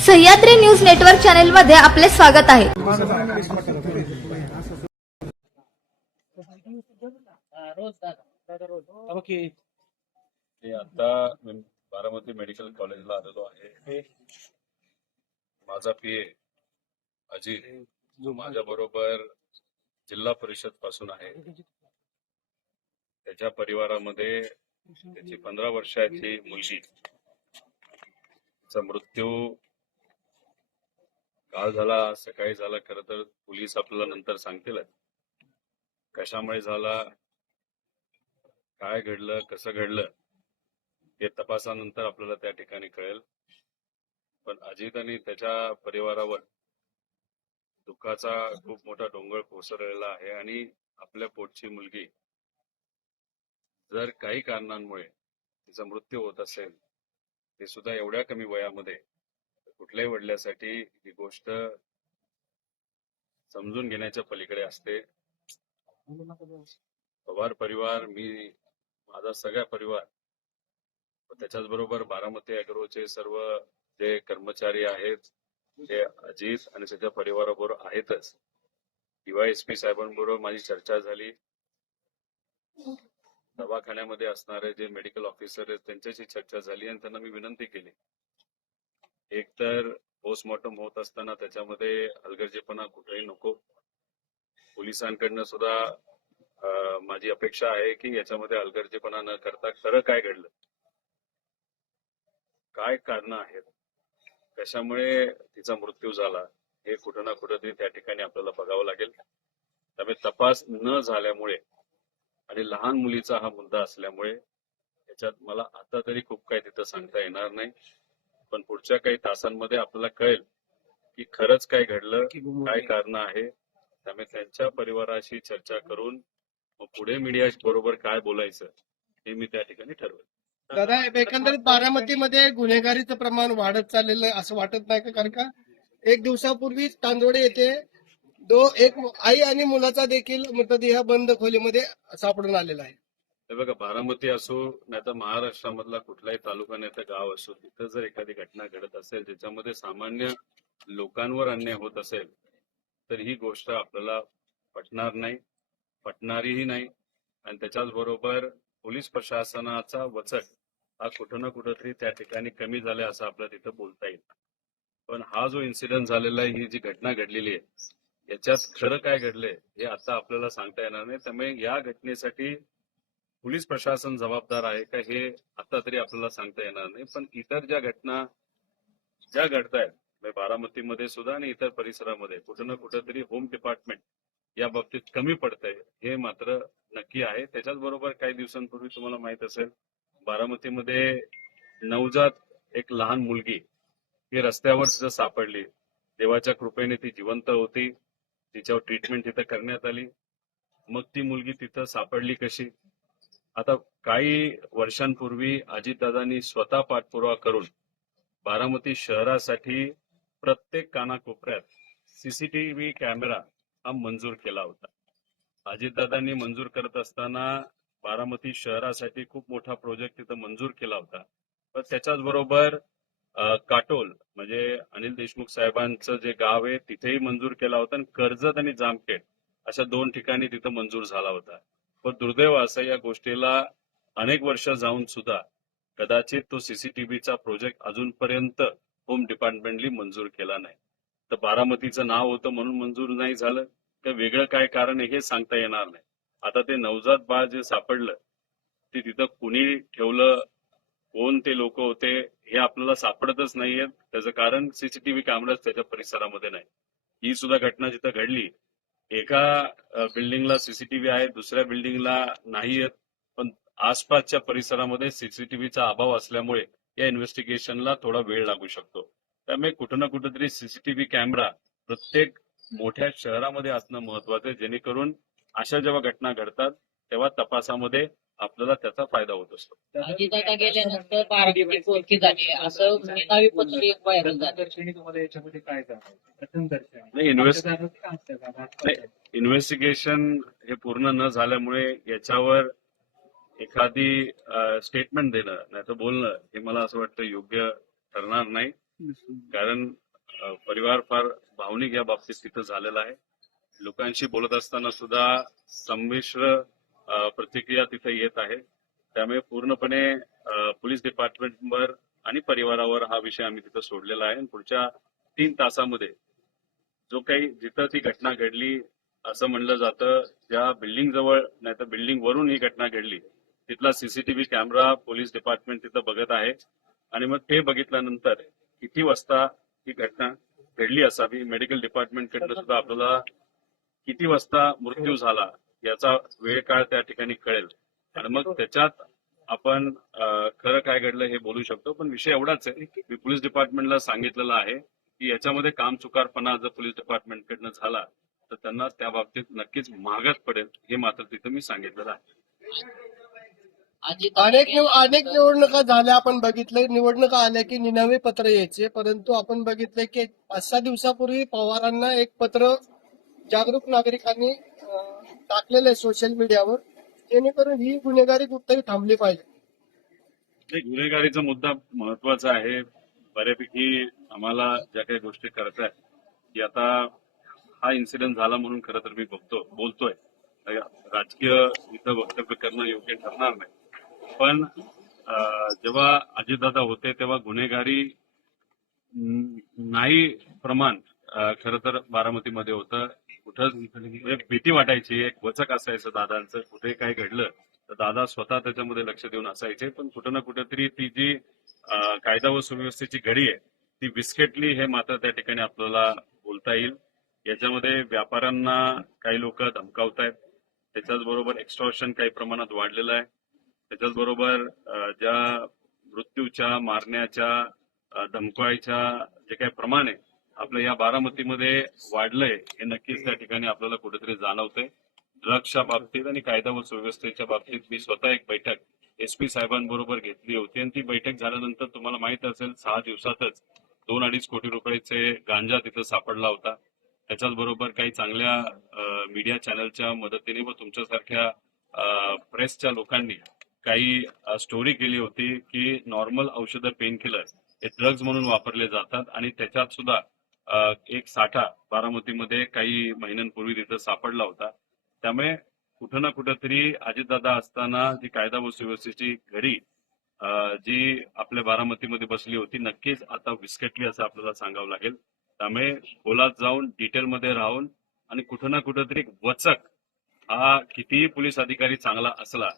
Sahyadri news network channel मध्ये आपले स्वागत आहे। आता बारामती मेडिकल कॉलेजला आलेलो आहे। माझा पीए अजित जो माझ्या बरोबर जिल्हा परिषद पासून आहे, त्याच्या परिवारामध्ये त्याची 15 वर्षाची मुलगीचा मृत्यू काल झाला, सकाळी झाला। खरं तर पोलीस आपल्याला नंतर सांगतील कशामुळे झाला, काय घडलं, कसं घडलं हे तपासानंतर आपल्याला त्या ठिकाणी कळेल। पण अजित आणि त्याच्या परिवारावर दुःखाचा खूप मोठा डोंगर कोसळलेला आहे आणि आपल्या पोटची मुलगी जर काही कारणांमुळे तिचा मृत्यू होत असेल, ते सुद्धा एवढ्या कमी वयामध्ये, कुठल्याही वडिलांसाठी ही गोष्ट समजून घेण्याच्या पलीकडे असते। पवार परिवार, मी, माझा सगळा परिवार, त्याच्याच बरोबर बारामती अॅग्रोचे सर्व जे कर्मचारी आहेत ते अजित आणि त्याच्या परिवाराबरोबर आहेतच। डीवायएसपी साहेबांबरोबर माझी चर्चा झाली। दवाखान्यामध्ये असणारे जे मेडिकल ऑफिसर आहेत त्यांच्याशी चर्चा झाली आणि त्यांना मी विनंती केली, एक तर पोस्टमॉर्टम होत असताना त्याच्यामध्ये हलगर्जीपणा कुठेही नको। पोलिसांकडनं सुद्धा माझी अपेक्षा आहे की याच्यामध्ये हलगर्जीपणा न करता खरं काय घडलं, काय कारण आहेत, कशामुळे तिचा मृत्यू झाला, हे कुठं ना कुठेतरी त्या ठिकाणी आपल्याला बघावं लागेल। त्यामुळे तपास न झाल्यामुळे आणि लहान मुलीचा हा मुद्दा असल्यामुळे याच्यात मला आता तरी खूप काही तिथं सांगता येणार नाही। पण पुढच्या काही तासांमध्ये आपल्याला कळेल की खरंच काय घडलं, काय कारण आहे। त्यामुळे त्यांच्या परिवाराशी चर्चा करून मग पुढे मीडिया बरोबर काय बोलायचं हे मी त्या ठिकाणी ठरवेल। दादा, एकंदरीत बारामतीमध्ये गुन्हेगारीचं प्रमाण वाढत चाललेलं आहे असं वाटत नाही का? कारण का एक दिवसापूर्वी तांदोडे येथे एक आई आणि मुलाचा देखील मृतदेह बंद खोलीमध्ये सापडून आलेला आहे। हे बघा, बारामती असो नाही तर महाराष्ट्रामधला कुठलाही तालुका नाही तर गाव असो, तिथं जर एखादी घटना घडत असेल ज्याच्यामध्ये सामान्य लोकांवर अन्याय होत असेल तर ही गोष्ट आपल्याला पटणार नाही, पटणारीही नाही। आणि त्याच्याच बरोबर पोलीस प्रशासनाचा वचक हा कुठं ना कुठंतरी त्या ठिकाणी कमी झालाय असं आपल्याला तिथं बोलता येईल। पण हा जो इन्सिडेंट झालेला आहे, ही जी घटना घडलेली आहे, याच्यात खरं काय घडलंय हे आता आपल्याला सांगता येणार नाही। त्यामुळे या घटनेसाठी पोलीस प्रशासन जबाबदार आहे का हे आता तरी आपल्याला सांगता येणार नाही। पण इतर ज्या घटना ज्या घडतायत बारामतीमध्ये सुद्धा आणि इतर परिसरामध्ये कुठं ना कुठंतरी होम डिपार्टमेंट या बाबतीत कमी पडतंय हे मात्र नक्की आहे। त्याच्याच बरोबर काही दिवसांपूर्वी तुम्हाला माहित असेल, बारामतीमध्ये नवजात एक लहान मुलगी ही रस्त्यावर तिथं सापडली। देवाच्या कृपेने ती जिवंत होती, तिच्यावर ट्रीटमेंट तिथं करण्यात आली। मग ती मुलगी तिथं सापडली कशी? आता काही वर्षांपूर्वी अजितदादांनी स्वतः पाठपुरावा करून बारामती शहरासाठी प्रत्येक कानाकोपऱ्यात सीसीटीव्ही कॅमेरा हा मंजूर केला होता। अजितदादांनी मंजूर करत असताना बारामती शहरासाठी खूप मोठा प्रोजेक्ट तिथं मंजूर केला होता। पण त्याच्याच बरोबर काटोल म्हणजे अनिल देशमुख साहेबांचं जे गाव आहे तिथेही मंजूर केला होता आणि कर्जत आणि जामखेड अशा 2 ठिकाणी तिथं मंजूर झाला होता। पण दुर्दैव असं या गोष्टीला अनेक वर्ष जाऊन सुद्धा कदाचित तो सीसीटीव्हीचा प्रोजेक्ट अजूनपर्यंत होम डिपार्टमेंटली मंजूर केला नाही। तर बारामतीचं नाव होतं म्हणून मंजूर नाही झालं तर वेगळं काय कारण आहे हे सांगता येणार नाही। आता ते नवजात बाळ जे सापडलं ते तिथं कुणी ठेवलं, कोण ते लोक होते हे आपल्याला सापडतच नाहीये। त्याचं कारण सीसीटीव्ही कॅमेराच त्याच्या परिसरामध्ये नाही। ही सुद्धा घटना जिथं घडली, एका बिल्डिंगला सीसीटीव्ही आहे, दुसऱ्या बिल्डिंगला नाहीयेत, पण आसपासच्या परिसरामध्ये सीसीटीव्हीचा अभाव असल्यामुळे या इन्व्हेस्टिगेशनला थोडा वेळ लागू शकतो। त्यामुळे कुठं ना कुठेतरी सीसीटीव्ही कॅमेरा प्रत्येक मोठ्या शहरामध्ये असणं महत्वाचं आहे, जेणेकरून अशा जेव्हा घटना घडतात तेव्हा तपासामध्ये आपल्याला त्याचा फायदा होत असतो। अजितदादा गेल्यानंतर बारामती पोरकी झाली असं निनावी पत्र एक व्हायरल झालं। तुम्हाला याच्यामध्ये काय प्रथम इन्व्हेस्टिगेशन हे पूर्ण न झाल्यामुळे याच्यावर एखादी स्टेटमेंट देणं नाही तर बोलणं हे मला असं वाटतं योग्य ठरणार नाही। कारण परिवार फार भावनिक या बाबतीत तिथं झालेला आहे. लोकांशी बोलत असताना सुद्धा संमिश्र प्रतिक्रिया तिथे येत आहे. त्यामुळे पूर्णपणे पोलीस डिपार्टमेंटवर आणि परिवारावर हा विषय आम्ही तिथं सोडलेला आहे. आणि पुढच्या 3 तासामध्ये जो काही जिथं ती घटना घडली असं म्हणलं जातं, ज्या बिल्डिंग जवळ नाही तर बिल्डिंग वरून ही घटना घडली तिथला सीसीटीव्ही कॅमेरा पोलीस डिपार्टमेंट तिथं बघत आहे. आणि मग ते बघितल्यानंतर किती वाजता ही घटना घडली असावी, मेडिकल डिपार्टमेंटकडनं सुद्धा आपल्याला किती वाजता मृत्यू झाला याचा वेळ काळ त्या ठिकाणी कळेल. आणि मग त्याच्यात आपण खरं काय घडलं हे बोलू शकतो. पण विषय एवढाच आहे, मी पोलीस डिपार्टमेंटला सांगितलेलं आहे की याच्यामध्ये कामचुकारपणा जर पोलीस डिपार्टमेंटकडनं झाला तर त्यांना त्या बाबतीत नक्कीच महागात पडेल, हे मात्र तिथं मी सांगितलेलं आहे. अनेक निवडणुका झाल्या, आपण बघितलंय. निवडणुका आल्या की निनावी पत्र यायचे, परंतु आपण बघितलंय की 5-6 दिवसापूर्वी पवारांना एक पत्र जागरूक नागरिकांनी टाकलेलं आहे सोशल मीडियावर, जेणेकरून ही गुन्हेगारी कुठेतरी थांबली पाहिजे. नाही, गुन्हेगारीचा मुद्दा महत्वाचा आहे. बऱ्यापैकी आम्हाला ज्या काही गोष्टी करत आहेत की आता हा इन्सिडेंट झाला म्हणून खरं तर मी बोलतोय. राजकीय इथं वक्तव्य करणं योग्य ठरणार नाही. पण जेव्हा अजितदादा होते तेव्हा गुन्हेगारी नाही प्रमाण खरं तर बारामतीमध्ये होतं. कुठं एक भीती वाटायची, एक वचक असायचं दादांचं. कुठे काय घडलं तर दादा स्वतः त्याच्यामध्ये लक्ष देऊन असायचे. पण कुठं ना कुठेतरी ती जी कायदा व सुव्यवस्थेची घडी आहे ती विस्कटली, हे मात्र त्या ठिकाणी आपल्याला बोलता येईल. याच्यामध्ये व्यापाऱ्यांना काही लोक धमकावतायत, त्याच्याच बरोबर एक्स्टॉर्शन काही प्रमाणात वाढलेलं आहे. त्याच्याच बरोबर ज्या मृत्यूच्या, मारण्याच्या, धमकावायच्या जे काही प्रमाण आहे आपलं या बारामतीमध्ये वाढलंय, हे नक्कीच त्या ठिकाणी आपल्याला कुठेतरी जाणवतंय. ड्रग्सच्या बाबतीत आणि कायदा व सुव्यवस्थेच्या बाबतीत मी स्वतः एक बैठक एसपी साहेबांबरोबर घेतली होती. आणि ती बैठक झाल्यानंतर तुम्हाला माहित असेल 6 दिवसातच 2-2.5 कोटी रुपयाचे गांजा तिथं सापडला होता. त्याच्याच बरोबर काही चांगल्या मीडिया चॅनलच्या मदतीने व तुमच्यासारख्या प्रेसच्या लोकांनी काही स्टोरी केली होती की नॉर्मल औषधं, पेन किलर हे ड्रग्ज म्हणून वापरले जातात. आणि त्याच्यात सुद्धा एक साठा बारामतीमध्ये काही महिन्यांपूर्वी तिथं सापडला होता. त्यामुळे कुठं ना कुठंतरी अजितदादा असताना जी कायदा व सुव्यवस्थेची घडी जी आपल्या बारामतीमध्ये बसली होती नक्कीच आता विस्कटली असं आपल्याला सांगावं लागेल. त्यामुळे खोलात जाऊन डिटेलमध्ये राहून आणि कुठं ना कुठंतरी वचक, हा कितीही पोलीस अधिकारी चांगला असला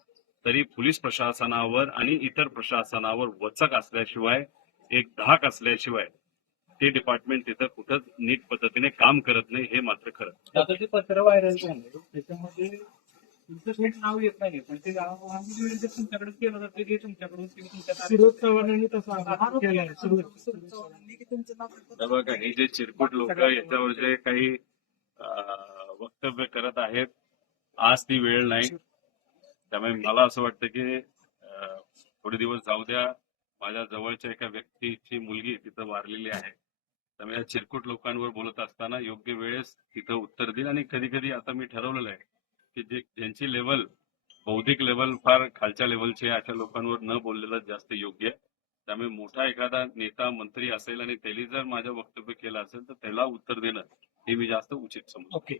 तरी पोलीस प्रशासनावर आणि इतर प्रशासनावर वचक असल्याशिवाय, एक धाक असल्याशिवाय ते डिपार्टमेंट तिथं कुठंच नीट पद्धतीने काम करत नाही, हे मात्र खरं. आता ते पत्र व्हायरल झालं त्याच्यामध्ये तुमचं थेट नाव येत नाही, पण ते तुमच्याकडे केलं जातं की तुमच्याकडून सुरज चव्हाणांनी तसा आरोप केलाय. बघा, हे जे चिरकुट लोक याच्यावर जे काही वक्तव्य करत आहेत, आज ती वेळ नाही. त्यामुळे मला असं वाटतं की थोडे दिवस जाऊ द्या. माझ्या जवळच्या एका व्यक्तीची मुलगी तिथं वारलेली आहे. त्यामुळे या चिरकुट लोकांवर बोलत असताना योग्य वेळेस तिथं उत्तर देईल. आणि कधी कधी आता मी ठरवलेलं आहे की ज्यांची लेवल, बौद्धिक लेवल फार खालच्या लेवलची आहे, अशा लोकांवर न बोललेलं जास्त योग्य. त्यामुळे मोठा एखादा नेता, मंत्री असेल आणि त्यांनी जर माझं वक्तव्य केलं असेल तर त्याला उत्तर देणं हे मी जास्त उचित समजतो. ओके.